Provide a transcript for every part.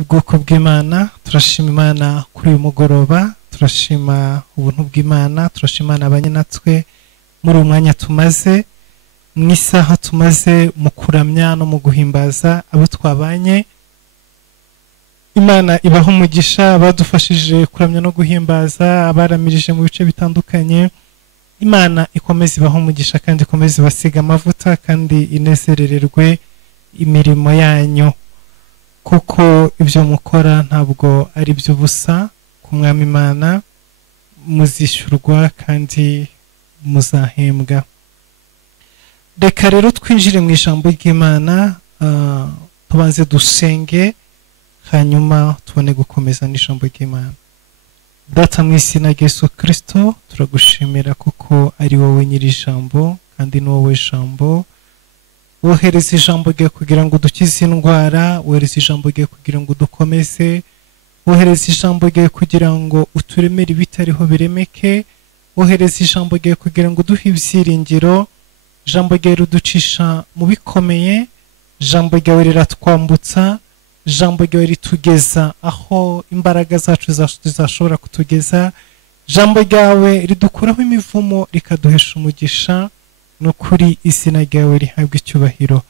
ubwoko bw'Imana, turashima Imana kuri uyu mugoroba, turashima ubuntu bw'Imana, turashima Imana abanye natwe muri uyu mwanya tumaze mu isaha tumaze mu kuramya no mu guhimbaza abo twabanye. Imana ibaho umugisha abadufashije kuramya no guhimbaza, abaramirije mu bice bitandukanye. Imana ikomeze ibaho umugisha kandi ikomeze ibasiga amavuta kandi inezerererwe imirimo yanyu, kuko ibyo mukora ntabwo ari by'ubusa ku Mwami Imana, muzishyurwa kandi muzahembwa. Reka rero twinjire mu ijambo ry'Imana, tubanze dusenge hanyuma tubone gukomeza n'ijambo ry'Imana. Data mu izina rya Yesu Kristo, turagushimira kuko ari wowe nyiri ijambo kandi ni wowe jambo. Wohereza ijambo ryawe kugira ngo dukize indwara, wohereza ijambo ryawe kugira ngo dukomeze, wohereza ijambo ryawe kugira ngo uturemere ibitariho biremeke, wohereza ijambo ryawe kugira ngo duhe ibyiringiro. Ijambo ryawe riducisha mu bikomeye, ijambo ryawe riratwambutsa, ijambo ryawe ritugeza aho imbaraga zacu zashobora kutugeza. Ijambo ryawe ridukuraho imivumo rikaduhesha umugisha, no kuri izina ryawe rihabwa icyubahiro.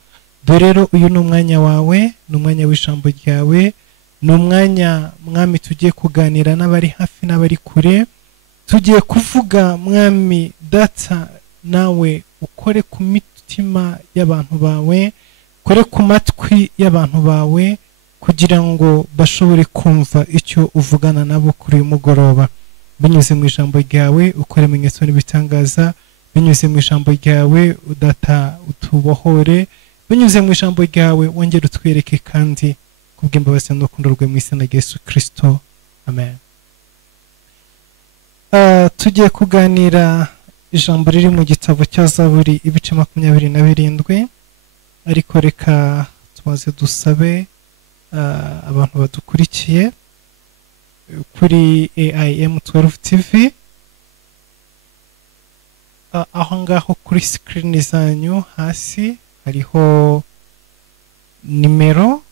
Dore rero uyu ni umwanya wawe, ni umwanya w'ijambo ryawe, ni umwanya Mwami tugiye kuganira n'abari hafi n'abari kure. Tugiye kuvuga Mwami Data, nawe ukore ku mitima y'abantu bawe, ukore ku matwi y'abantu bawe, kugira ngo bashobore kumva icyo uvugana nabo kuri uyu mugoroba. Binyuze mu ijambo ryawe ukore ibimenyetso n'ibitangaza, binyuze mu ijambo ryawe Data utubohore, binyuze mu ijambo ryawe wongere utwereke kandi kubw'imbabazi n'urukundo rwe mu izina rya Yesu Kristo, amen. Tugiye kuganira ijambo riri mu gitabo cya Zaburi ibice 27, ariko reka tumaze dusabe abantu badukurikiye kuri AIM 12 TV, aho ngaho kuri screen zanyu hasi hariho nimero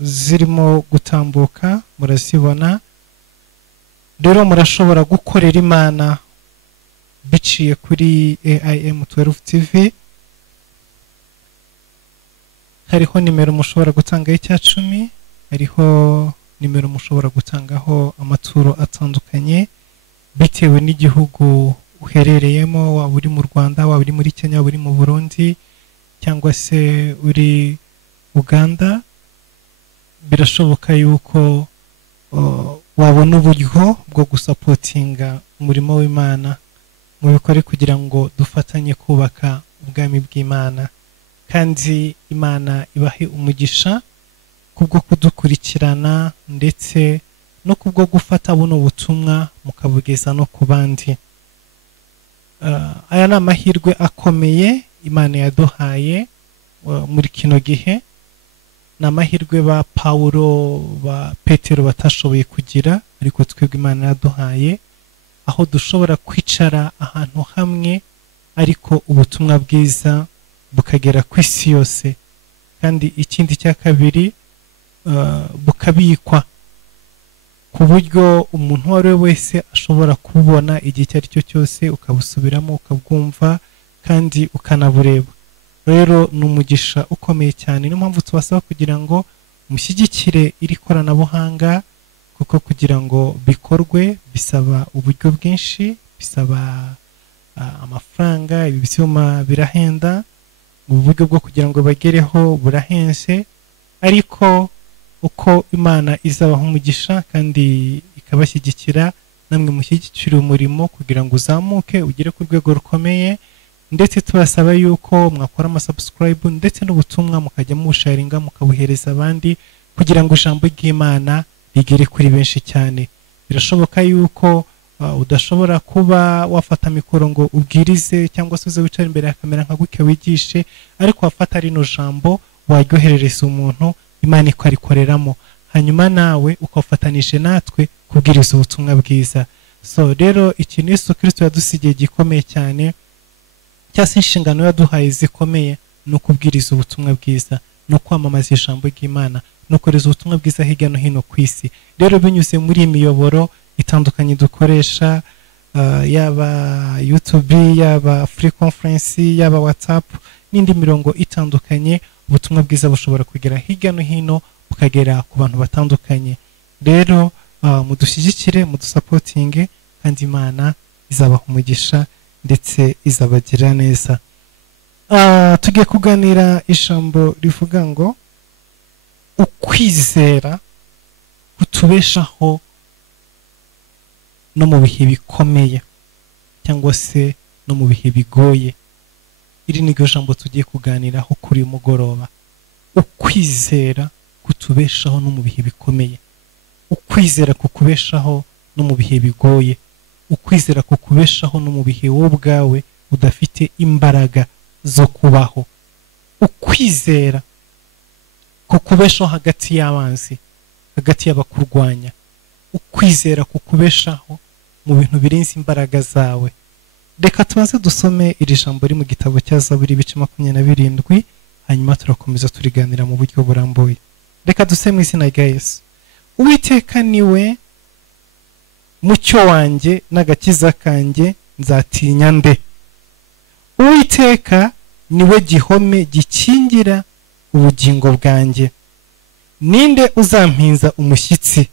zirimo gutambuka, murazibona. Rero murashobora gukorera Imana biciye kuri AIM 12 TV. Hariho nimero mushobora gutangaho icya-10, hariho nimero mushobora gutangaho amaturo atandukanye bitewe n'igihugu uherereyemo, waba uri mu Rwanda, waba uri muri Kenya, waba uri mu Burundi cyangwa se uri Uganda. Birashoboka yuko wabona uburyo bwo gusapotinga umurimo w'Imana mu bikore kugira ngo dufatanye kubaka ubwami bw'Imana, kandi Imana ibahe umugisha kubwo kudukurikirana ndetse no kubwo gufata buno butumwa mukabugeza no ku bandi. Aya ni amahirwe akomeye Imana yaduhaye muri kino gihe. Ni amahirwe ba Pawulo, ba Petero batashoboye kugira, ariko twebwe Imana yaduhaye, aho dushobora kwicara ahantu hamwe ariko ubutumwa bwiza bukagera ku isi yose. Kandi ikindi cya kabiri, bukabikwa ku buryo umuntu uwo ari we wese ashobora kubona igihe icyo ari cyo cyose, ukabusubiramo ukabwumva kandi ukanabureba. Rero ni umugisha ukomeye cyane. Niyo mpamvu tubasaba kugira ngo mushyigikire iri koranabuhanga, kuko kugira ngo bikorwe bisaba uburyo bwinshi, bisaba amafaranga, ibi byuma birahenda, uburyo bwo kugira ngo bagereho burahenze. Ariko uko Imana izabaho umugisha kandi ikabashyigikira, namwe mushyigikire umurimo kugira ngo uzamuke ugere ku rwego rukomeye. Ndetse tubasaba yuko mwakora amasubscribe ndetse n'ubutumwa mukajya musharinga, mukabuhereza abandi, kugira ngo ijambo ry'Imana rigere kuri benshi cyane. Birashoboka yuko udashobora kuba wafata mikoro ngo ubwirize cyangwa se uze wicara imbere ya kamera nka gutya wigishe, ariko wafata rino jambo waryoherereza umuntu, Imana ikarikoreramo, hanyuma nawe ukafatanije natwe kubwiriza ubutumwa bwiza. So rero ikintu Yesu Kristo yadusigiye gikomeye cyane, cyase inshingano yaduhaye zikomeye, no kubwiriza ubutumwa bwiza, no kwamamaza ijambo ry'Imana no kohereza ubutumwa bwiza hirya no hino ku isi. Rero binyuze muri imiyoboro itandukanye dukoresha, yaba YouTube, yaba Free Conference, yaba WhatsApp n'indi mirongo itandukanye, ubutumwa bwiza bushobora kugera hirya no hino bukagera ku bantu batandukanye. Rero mudushyigikire, mudusapotinge, kandi Imana izabaha umugisha ndetse izabagira neza. Tugiye kuganira ijambo rivuga ngo ukwizera kutubeshaho no mu bihe bikomeye cyangwa se no mu bihe bigoye. Iri ni ryo jambo tugiye kuganiraho kuri mugoroba. Ukwizera kutubeshaho no mu bihe bikomeye, ukwizera kukubeshaho no mu bihe bigoye, ukwizera kukubeshaho no mu bihe wowe ubwawe udafite imbaraga zo kubaho, ukwizera kukubeshaho hagati y'abanzi, hagati y'abakurwanya, ukwizera kukubeshaho mu bintu birenze imbaraga zawe. Reka tubanze dusome iri jambo riri mu gitabo cya Zaburi ibice 27, hanyuma turakomeza turiganira mu buryo burambuye. Reka duseme mu izina rya Yesu. Uwiteka niwe mucyo wanjye n'agakiza kanjye, nzatinya nde? Uwiteka niwe gihome gikingira ubugingo bwanjye, ninde uzampinza umushyitsi?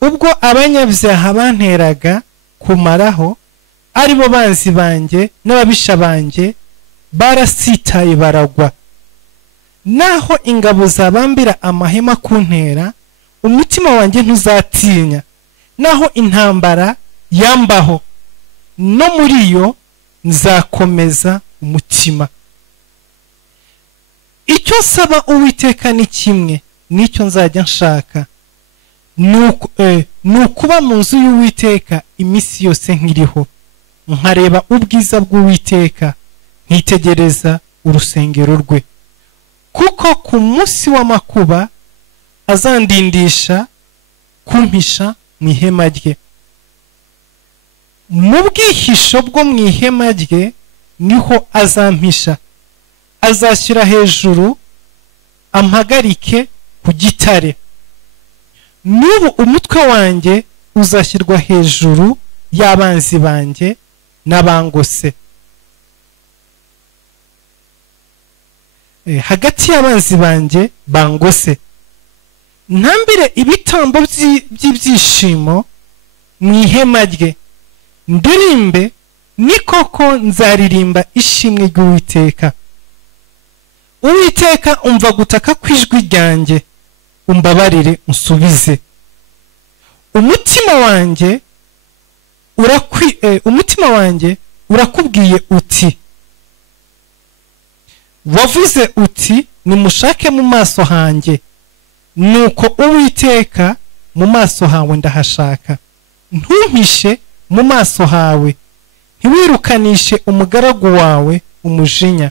Ubwo abanyabyaha banteraga kumaraho, ari bo banzi banjye n'ababisha banjye, barasitaye baragwa. Naho ingabo zabambira amahema kuntera, umutima wanjye ntuzatinya. Naho intambara yambaho, no muri yo nzakomeza umutima. Icyo saba Uwiteka ni kimwe, nicyo nzajya nshaka, nukuba mu nzu y'Uwiteka iminsi yose nkiriho, nkareba ubwiza bw'Uwiteka, nkitegereza urusengero rwe. Kuko ku munsi w'amakuba azandindisha kumpisha mu ihema rye. Mu bwihisho bwo mu ihema rye niho azampisha. Azashyira hejuru ampagarike ku gitare. N'ubu umutwe wanjye uzashyirwa hejuru y'abanzi banjye n'abangose. Hagati y'abanzi banjye bangose, ntambire ibitambo by'ibyishimo mu ihema rye. Ndirimbe, ni koko nzaririmba ishimwe ry'Uwiteka. Uwiteka, umva gutaka kw'ijwi ryanjye, umbabarire unsubize. Umutima wanjye urakubwiye uti, wavuze uti, nimushake mu maso hanjye. Nuko Uwiteka, mu maso hawe ndahashaka. Ntumpishe mu maso hawe, ntiwirukanishe umugaragu wawe umujinya.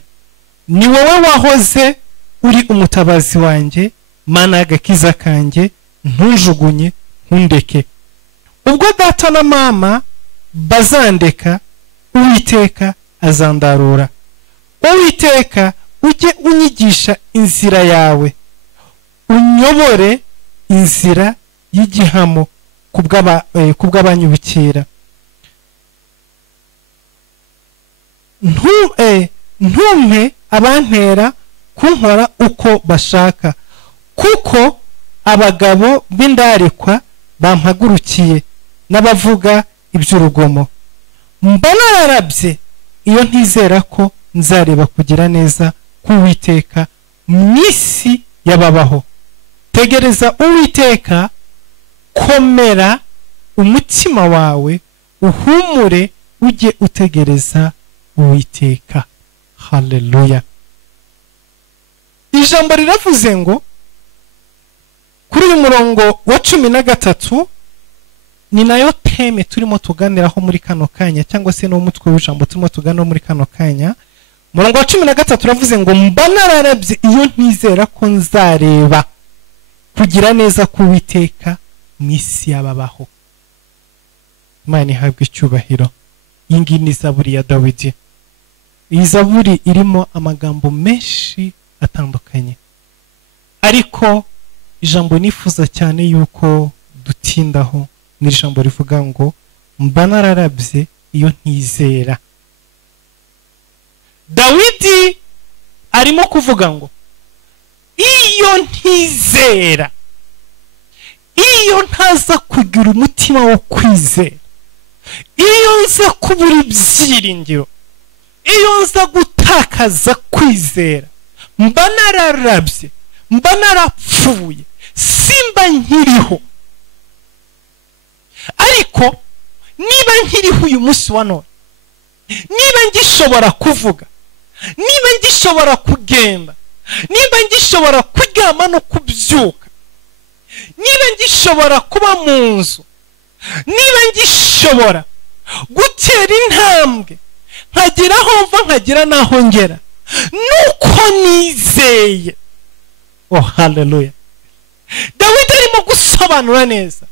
Ni wowe wahoze uri umutabazi wanjye, Mana y'agakiza kanjye, ntujugunye ntundeke. Ubwo data na mama bazandeka, Uwiteka azandarura. Uwiteka, ujye unyigisha inzira yawe, unyobore inzira y'igihamo kubw'abanyubikira. Ntumpe abantera kunkora uko bashaka, kuko abagabo b'indarikwa bampagurukiye n'abavuga iby'urugomo. Mba nararabye iyo ntizera ko nzareba kugira neza k'Uwiteka mu isi y'ababaho. Tegereza Uwiteka, komera umutima wawe, uhumure, ujye utegereza Uwiteka. Haleluya. Ijambo riravuze ngo kuri uyu murongo wa 13, ni nayo teme turimo tuganiraho muri kano kanya, cyangwa se no mutwe w'ijambo turimo tuganiraho muri kano kanya. Murongo wa 13 uravuze ngo mba nararabye iyo ntizera ko nzareba kugira neza k'Uwiteka mu isi y'ababaho. Imana ihabwe icyubahiro. Iyi ngiyi ni Zaburi ya Dawidi. Iyi Zaburi irimo amagambo menshi atandukanye, ariko ijambo nifuza cyane yuko dutindaho ni ijambo rivuga ngo mba nararabye iyo ntizera. Dawidi arimo kuvuga ngo iyo ntizera, iyo ntaza kugira umutima wo kwizera, iyo nza kubura ibyiringiro, iyo nza gutakaza kwizera, mba nararabye, mba narapfuye, simba nkiriho. Ariko niba nkiriho uyu munsi wa none, niba ngishobora kuvuga, niba ngishobora kugenda, niba ngishobora kuryama no kubyuka, niba ngishobora kuba mu nzu, niba ngishobora gutera intambwe nkagira aho mva nkagira n'aho ngera, nuko nizeye. Oh haleluya! Dawidi arimo gusobanura neza,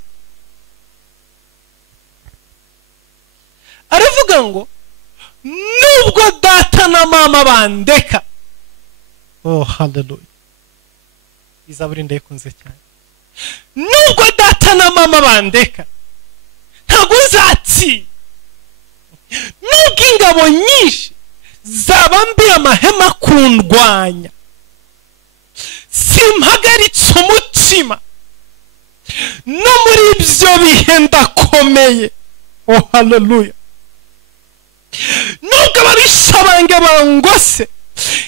aravuga ngo nubwo data na mama bandeka. Oh haleluya! Izaburi ndayikunze cyane. Nubwo data na mama bandeka ntabwo nzatsinda, nubwo ingabo nyinshi zabambira amahema kundwanya, simpagaritse umutima, no muri ibyo bihe ndakomeye. Oh haleluya! nubwo ababisha bange bangose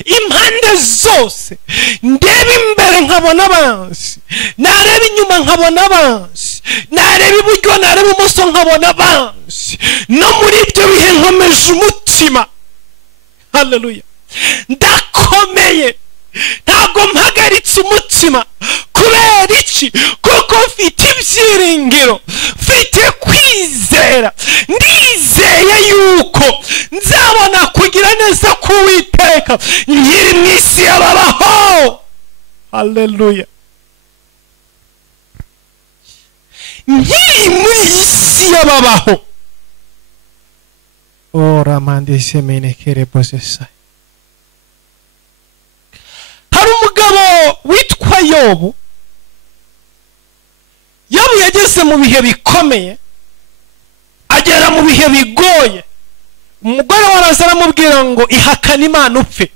impande zose, ndeba imbere nkabona abansi, nareba inyuma nkabona abansi, nareba iburyo nareba ibumoso nkabona abansi, no muri ibyo bihe nkomeje umutima. Haleluya! ndakomeye, ntabwo mpagaritse umutima. Kubera iki? kuko mfite ibyiringiro, mfite kwizera, ndizeye yuko nzabona kugira neza k'Uwiteka nkiri mu isi y'ababaho. Haleluya! nkiri muri iyi si y'ababaho. Ora mande semene kere bosesa. Hari umugabo witwa Yobu. Yobu yageze mu bihe bikomeye, agera mu bihe bigoye. Umugore we araza aramubwira ngo ihakane Imana upfe.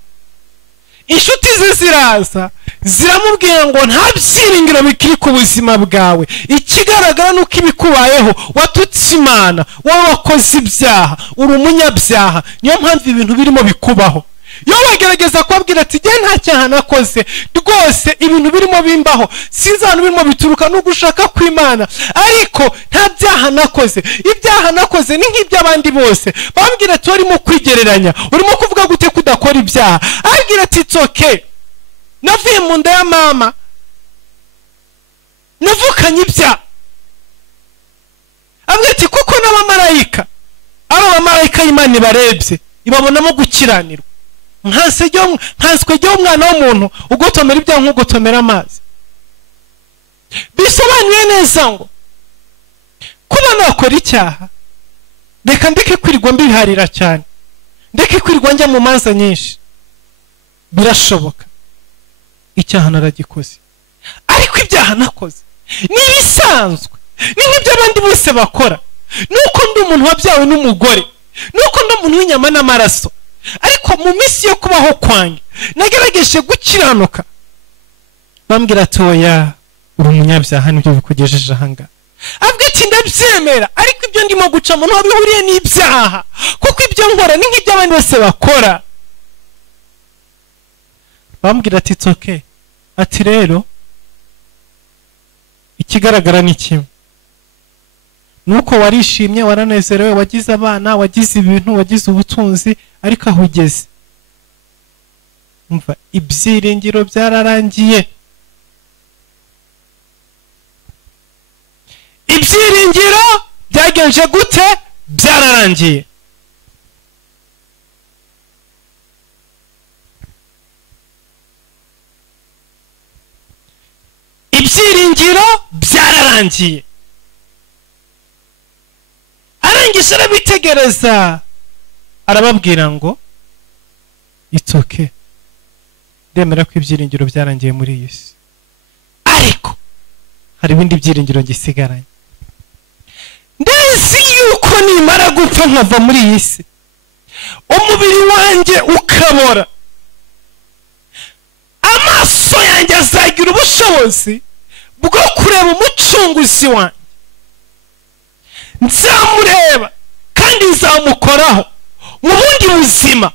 Inshuti ze ziraza ziramubwira ngo nta byiringiro bikiri ku buzima bwawe, ikigaragara nuko ibikubayeho watutse Imana, wowe wakoze ibyaha, uri umunyabyaha, niyo mpamvu ibintu birimo bikubaho. Yobu agerageza kubabwira ati njye nta cyaha nakoze rwose, ibintu birimo bimbaho sinzi ahantu birimo bituruka no gushaka kw'Imana, ariko nta byaha nakoze. Ibyaha nakoze ni nk'iby'abandi bose. Bambwira ati urimo kwigereranya, urimo kuvuga gute kudakora ibyaha? Abwira ati it's okay, navuye mu nda ya mama navukanye ibyaha. Abwira ati kuko n'abamarayika, abamarayika y'Imana ibarebye ibabonamo gukiranirwa, nkanswe ryo umwana w'umuntu ugotomera ibyaha nk'ugotomera amazi. Bisobanuye neza ngo kuba nakora icyaha, reka ndeke kwirirwa mbiharira cyane, ndeke kwirirwa njya mu manza nyinshi. Birashoboka icyaha naragikoze, ariko ibyaha nakoze ni bisanzwe, ni nk'iby'abandi bose bakora. Nuko ndi umuntu wabyawe n'umugore, nuko ndi umuntu w'inyama n'amaraso, ariko mu minsi yo kubaho kwanjye nagerageje gukiranuka. Bambwira ati oya, uri umunyabyaha, nibyo bikugejeje ahangaha. Avuga ati ndabyemera, ariko ibyo ndimo gucamo ntaho bihuriye n'ibyaha, kuko ibyo nkora ni nk'iby'abandi bose bakora. Bambwira ati it's okay. Ati rero ikigaragara ni kimwe, nuko warishimye, waranezerewe, wagize abana, wagize ibintu, wagize ubutunzi, ariko aho ugeze umva ibyiringiro byararangiye. Ibyiringiro byagenje gute? Byararangiye. Ibyiringiro byararangiye. Arangije arabitegereza, arababwira ngo it's okay, ndemera ko ibyiringiro byarangiye muri iyi si. ariko hari ibindi byiringiro ngisigaranye. Ndazi yuko nimara gupfa nkava muri iyi si, umubiri wanjye ukabora, amaso yanjye azagira ubushobozi bwo kureba umucunguzi wanjye. Nzamureba kandi nzamukoraho mu bundi buzima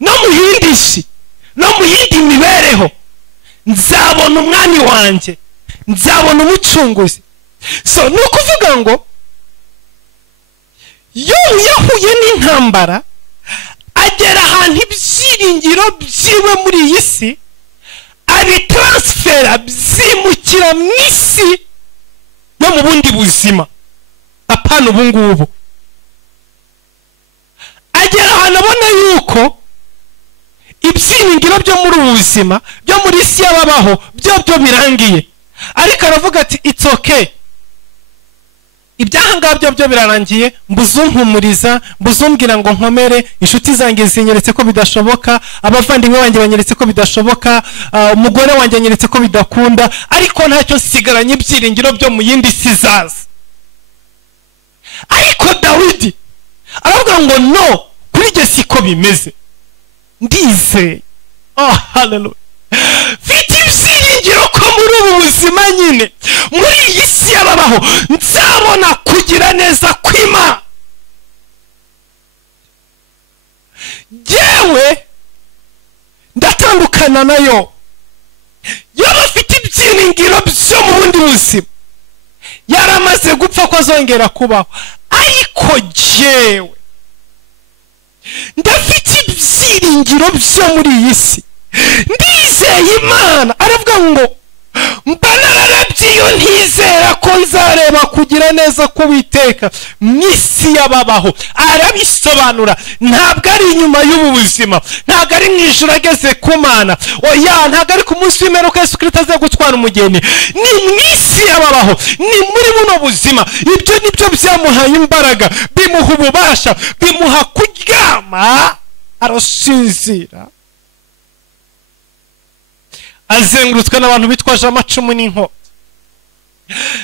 no mu yindi si no mu yindi mibereho. Nzabona umwami wanjye, nzabona umucunguzi. So ni ukuvuga ngo Yobu yahuye n'intambara, agera ahantu ibyiringiro byiwe muri iyi si abitaransifera, byimukira mu isi no mu bundi buzima. Apana ubu ngubu. Agera ahantu abona yuko ibyiringiro byo muri ubu buzima byo muri isi y'ababaho byo birangiye, ariko aravuga ati it's okay, ibyahangabyo byo birarangiye. Mbuzumpumuriza, mbuzumbwira ngo nkomere, inshuti zanjye zinyeretse ko bidashoboka, abavandimwe banjye banyeretse ko bidashoboka, umugore wanjye anyeretse ko bidakunda, ariko ntacyo nsigaranye ibyiringiro byo mu yindi si zaza. Ariko Dawidi aravuga ngo no, kuri jye siko bimeze, ndizeye. Haleluya. Mfite ibyiringiro ko muri ubu buzima nyine, muri iyi si y'ababaho, nzabona kugira neza kw'Imana. Yewe ndatandukana nayo. Yoba afite ibyiringiro byo mu bundi buzima, yaramaze gupfa ko azongera kubaho. Ariko jewe ndafite ibyiringiro byo muri iyi si, ndizeye Imana. Aravuga ngo mba nararabye iyo ntizera ko nzareba kugira neza k'Uwiteka mu isi y'ababaho. Arabisobanura, ntabwo ari inyuma y'ubu buzima, ntabwo ari mu ijuru ageze ku Mana, oya, ntabwo ari ku munsi w'imperuka Yesu Kristo aza gutwara umugeni. Ni mu isi y'ababaho, ni muri buno buzima. Ibyo nibyo byamuhaye imbaraga, bimuha ububasha, bimuha kuryama arasinzira, azengurutswe n'abantu bitwaje amacumu n'inkota.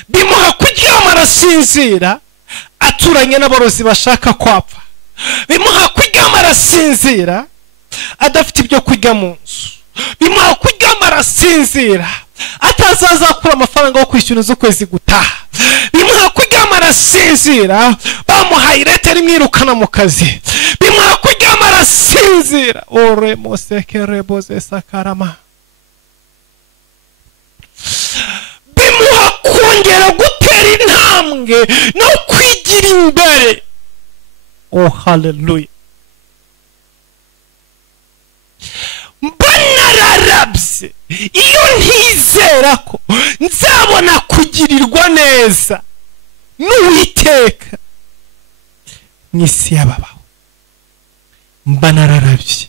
Bimuha kuryama arasinzira, aturanye n'aborozi bashaka kwapfa. Bimuha kuryama arasinzira, adafite ibyo kurya mu nzu. Bimuha kuryama arasinzira, atazazakura amafaranga yo kwishyura z'ukwezi gutaha. Bimuha kuryama arasinzira, bamuhaye irete rimwirukana mu kazi. Bimuha kuryama arasinzira, ore mosekere boze sakarama. Bimuha kongera gutera intambwe no kwigira imbere. Haleluya. Mba nararabye iyo ntizera ko nzabona kugirirwa neza n'Uwiteka mu isi y'ababaho. Mba nararabye.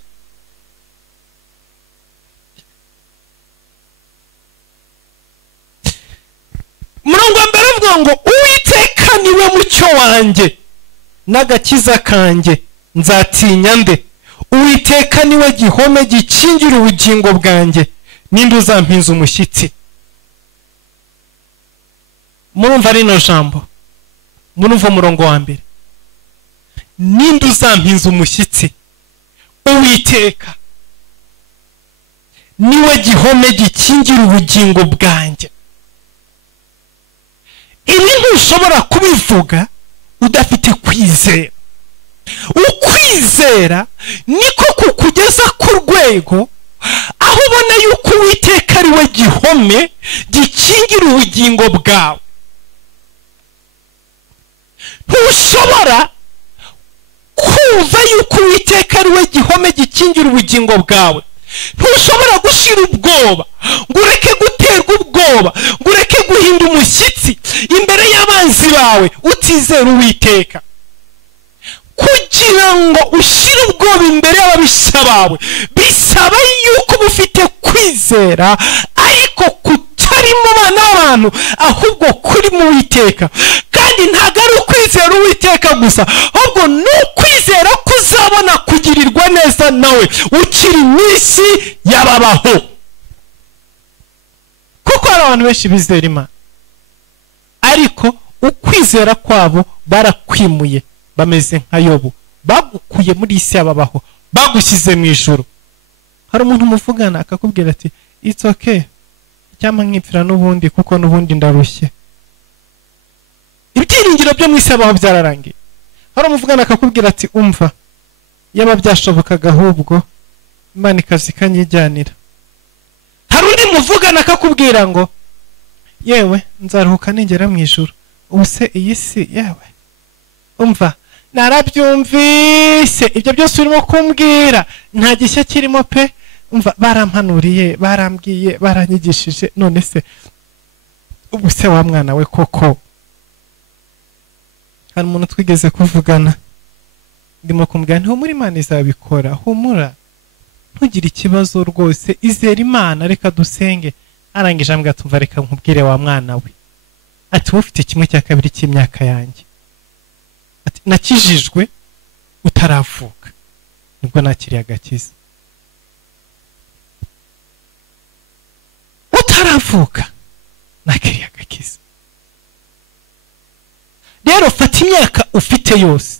Murongo wa mbere avuga ngo Uwiteka niwe mucyo wanjye n'agakiza kanjye, nzatinya nde? Uwiteka niwe gihome gikingira ubugingo bwanjye, ninde uzampinza umushyitsi? Murumva rino jambo, murumva umurongo wa mbere, ninde uzampinza umushyitsi? Uwiteka niwe gihome gikingira ubugingo bwanjye. Ibi ntushobora kubivuga udafite kwizera. Ukwizera niko kukugeza ku rwego aho ubona yuko Uwiteka ari we gihome gikingira ubugingo bwawe. Ntushobora kumva yuko Uwiteka ari we gihome gikingira ubugingo bwawe. Ntushobora gushira ubwoba, ngo ureke guterwa ubwoba, ngo ureke guhinda umushyitsi imbere y'abanzi bawe utizera Uwiteka. Kugira ngo ushire ubwoba imbere y'ababisha bawe, bisaba yuko uba ufite kwizera, ariko kutarimo abana b'abantu, ahubwo kuri mu Uwiteka. Kandi ntabwo ari ukwizera Uwiteka gusa, ahubwo ni ukwizera ko uzabona kugirirwa neza nawe ukiri mu isi y'ababaho. kuko hari abantu benshi bizera Imana ariko ukwizera kwabo barakwimuye bameze nka Yobu bagukuye muri isi yababaho bagushyize mu ijuru. hari umuntu muvugana akakubwira ati it's okay cyangwa nkipfira n'ubundi kuko n'ubundi ndarushye, ibyiringiro byo mu isi yabaho byararangiye. hari umuvugana akakubwira ati umva yaba byashobokaga ahubwo Imana ikazi ikanyijyanira. hari undi muvugana akakubwira ngo yewe nzaruhuka ningera mu ijuru, ubuse iyi si yewe umva narabyumvise ibyo byose urimo kumbwira nta gishya kirimo pe, umva barampanuriye barambwiye baranyigishije, none se ubuse wa mwana we koko. hari umuntu twigeze kuvugana ndimo kumbwira nti humura Imana izabikora, humura ntugire ikibazo rwose izera Imana reka dusenge. arangije ambwira tumva reka nkubwire wa mwana we ati wowe ufite 1/2 cy'imyaka yanjye, ati nakijijwe utaravuka nibwo nakiriye agakiza, utaravuka nakiriye agakiza. rero fata imyaka ufite yose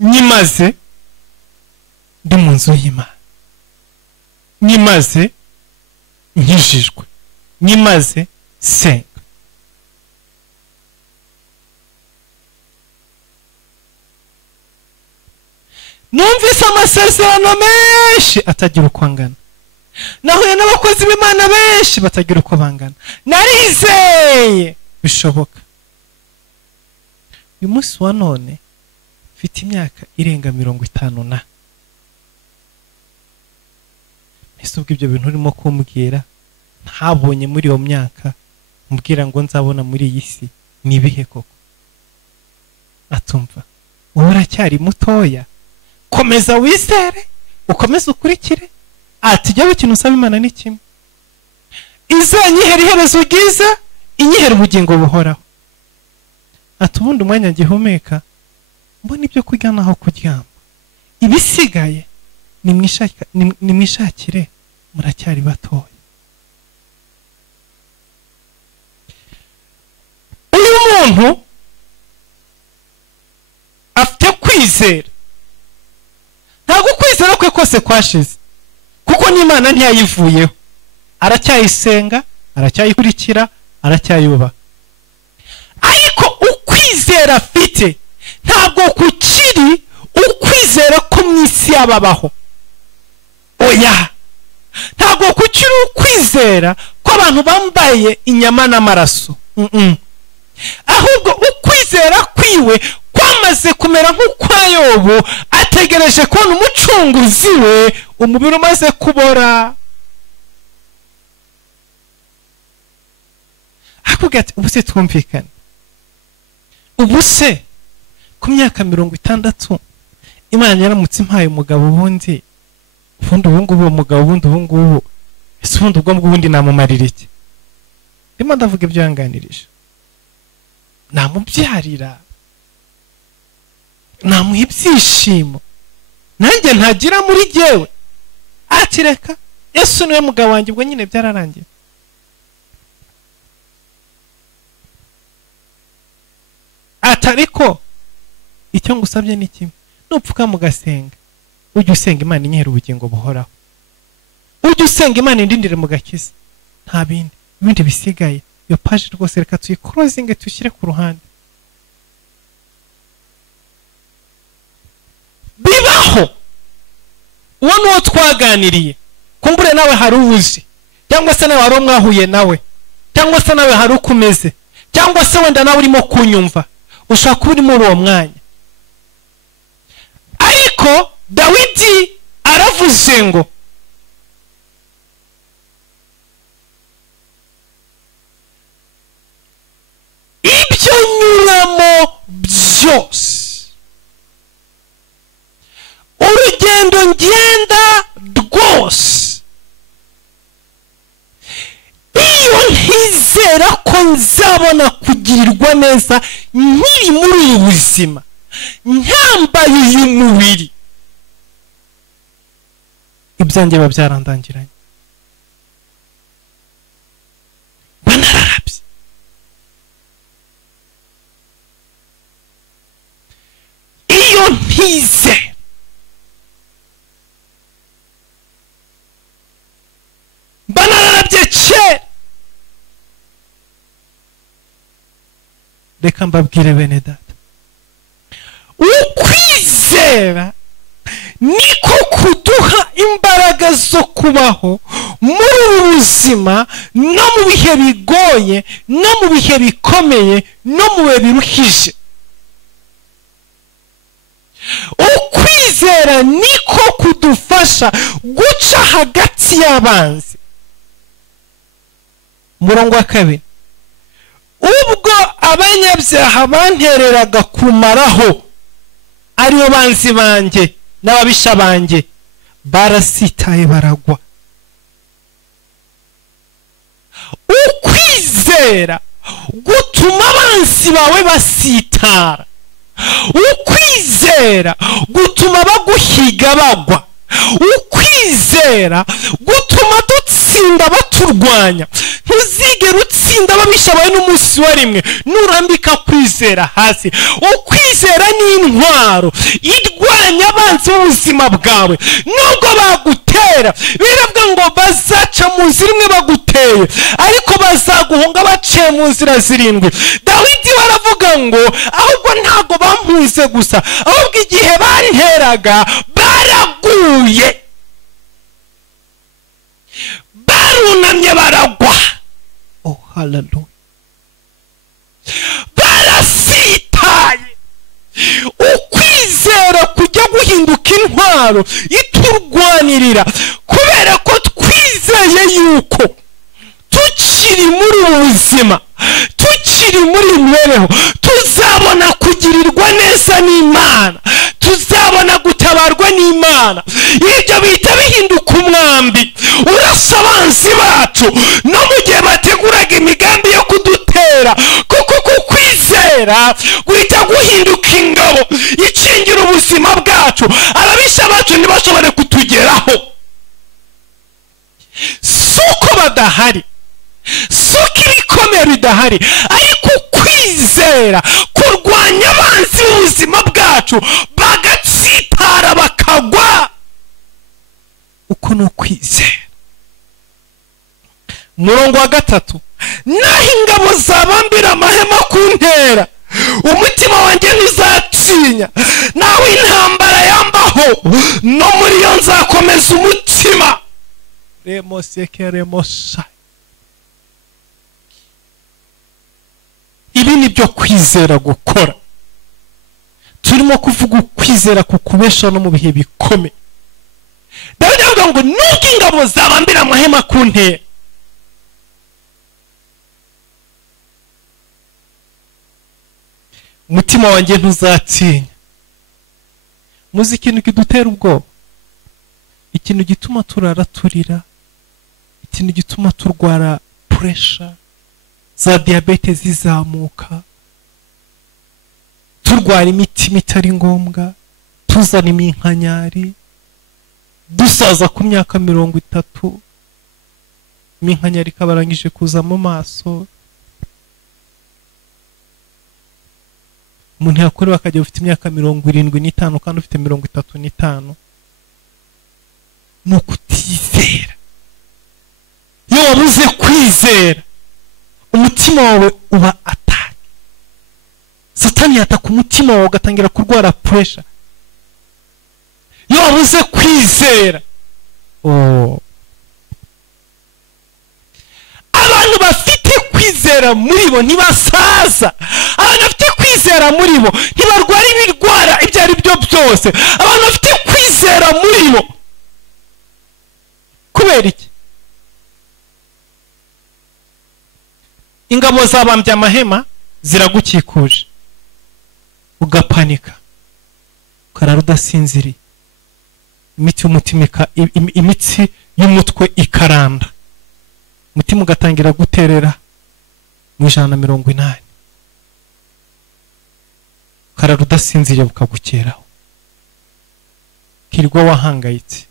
nyimaze ndi mu nzu y'Imana, nyimaze nkijijwe, nyimaze senga. numvise amasezerano menshi atagira uko angana, nahuye n'abakozi b'Imana benshi batagira uko bangana, narizeye bishoboka. uyu munsi wa none mfite imyaka irenga 50 na ese ubwo ibyo bintu urimo kumbwira ntabonye muri iyo myaka mbwira ngo nzabona muri iyi si nibihe koko? atumva wowe uracyari mutoya, komeza wizere ukomeze ukurikire. ati jya ikintu usaba Imana ni kimwe, izanyihera iherezo ryiza inyihera ubugingo buhoraho. ati ubundi umwanya ngihumeka mbona ibyo kurya naho kuryama, ibisigaye nimwishakire muracyari batoya. uyu muntu afite kwizera, ntabwo kwizera kwe kose kwashize kuko n'Imana ntiyayivuyeho, aracyayisenga aracyayikurikira aracyayubaha. ariko ukwizera afite ntabwo kukiri ukwizera ko mu isi yababaho, oya ntabwo kukiri ukwizera ko abantu bambaye inyama n'amaraso, ahubwo ukwizera kwiwe kwamaze kumera nk'ukwa Yobu, ategereje kubona umucunguzi we umubiri umaze kubora. akubwira ati ubuse twumvikane, ubuse ku myaka 60 Imana yaramutse impaye umugabo ubundi ubungubu uwo mugabo ubungubu ese ubundi namumarira iki? ndimo ndavuga ibyo yanganirije, namubyarira namuha ibyishimo nanjye ntagira muri jyewe. ati reka Yesu niwe mugabo wanjye, ubwo nyine byararangiye. atariko icyo ngusabye ni kimwe, nupfuka mugasenga ujye usenga Imana inyihera ubugingo buhoraho, ujye usenga Imana indindire mu gakiza, nta bindi bisigaye. iyo paji rwose reka tuyikorozinge tuyishyire ku ruhande. bibaho uwo nuwo twaganiriye, kumbure nawe hari uwuzi, cyangwa se nawe hari umwahuye nawe, cyangwa se nawe hari ukumeze, cyangwa se wenda nawe urimo kunyumva ushaka kuba uri muri uwo mwanya. ariko Dawidi aravuze ngo ibyo nyuramo byose, urugendo ngenda rwose, iyo ntizera ko nzabona kugirirwa neza nkiri muri ubu buzima nyambaye uyu mubiri, ibyanjye biba byarandangiranye. ukwize banarabye kera. Reka mbabwire bene data, ukwizera niko kuduha imbaraga zo kubaho muri ubu buzima, no mu bihe bigoye, no mu bihe bikomeye, no mu bihe biruhije. Ukwizera niko kudufasha guca hagati y'abanzi. Umurongo wa 2, ubwo abanyabyaha bantereraga kumaraho, aribo banzi banjye n'ababisha banjye, barasitaye baragwa. Ukwizera gutuma abanzi bawe basitara. Ukwizera gutuma baguhiga bagwa. Ukwizera gutuma dutsinda baturwanya. Ntuzigere utsinda ababisha bawe n'umunsi wa rimwe nurambika kwizera hasi. Ukwizera ni intwaro irwanya abanzi b'ubuzima bwawe. Nubwo bagutera, biravuga ngo bazaca mu nzira imwe baguteye, ariko bazaguhunga baciye mu nzira 7. Dawidi baravuga ngo ahubwo ntago bampuze gusa, ahubwo igihe banteraga baraguye, barunamye baragwa. Oh hallelujah. Barasitaye. Ukwizera kujya guhinduka intwaro iturwanirira, kubera ko twizeye yuko tukiri muri ubu buzima, tukiri muri imibereho, tuzabona kugirirwa neza n'Imana, tuzabona gutabarwa n'Imana. Ibyo bihita bihinduka umwambi urasa abanzi bacu no mu gihe bateguraga imigambi yo kudutera, kuko kukwizera guhita guhinduka ingabo ikingira ubuzima bwacu. Ababisha bacu ntibashobore kutugeraho, suko badahari, suko ibikomeye bidahari, ariko kwizera kurwanya abanzi b'ubuzima bwacu bagatsitara bakagwa. Uko ni ukwizera. Umurongo wa 3, naho ingabo zabambira amahema kuntera, umutima wanjye ntuzatinya, nawe intambara yambaho, no muri yo nzakomeza umutima. Remosekeremosa. Ibi ni byo kwizera gukora. Turimo kuvuga ukwizera kukubesha no mu bihe bikomeye. Dawidi avuga ngo nubwo ingabo zabambira amahema kuntera, umutima wanjye ntuzatinya. Muzi ikintu kidutera ubwoba, ikintu gituma turara turira, ikintu gituma turwara pressure, za diabete zizamuka, turwara imitima itari ngombwa, tuzana iminkanyari, dusaza ku myaka 30, iminkanyari kabarangije kuza mu maso. Umuntu yakora bakajya ufite imyaka 75 kandi ufite 35. No kutizera. Iyo wabuze kwizera, umutima wawe uba ataka. Satani yataka umutima wawe ugatangira kurwara pressure. Iyo wabuze kwizera, abantu bafite kwizera muri bo ntibasaza. Abantu bafite kwizera muri bo ntibarwara ibirwara ibyo ari byo byose. Abantu bafite kwizera muri bo. Kubera iki? Ingabo zabambye amahema ziragukikuje, ugapanika, ukarara udasinziriye, imitsi y'umutwe ikaranda, umutima ugatangira guterera mu 180, ukarara udasinziriye bukagukeraho, kirwa wahangayitse.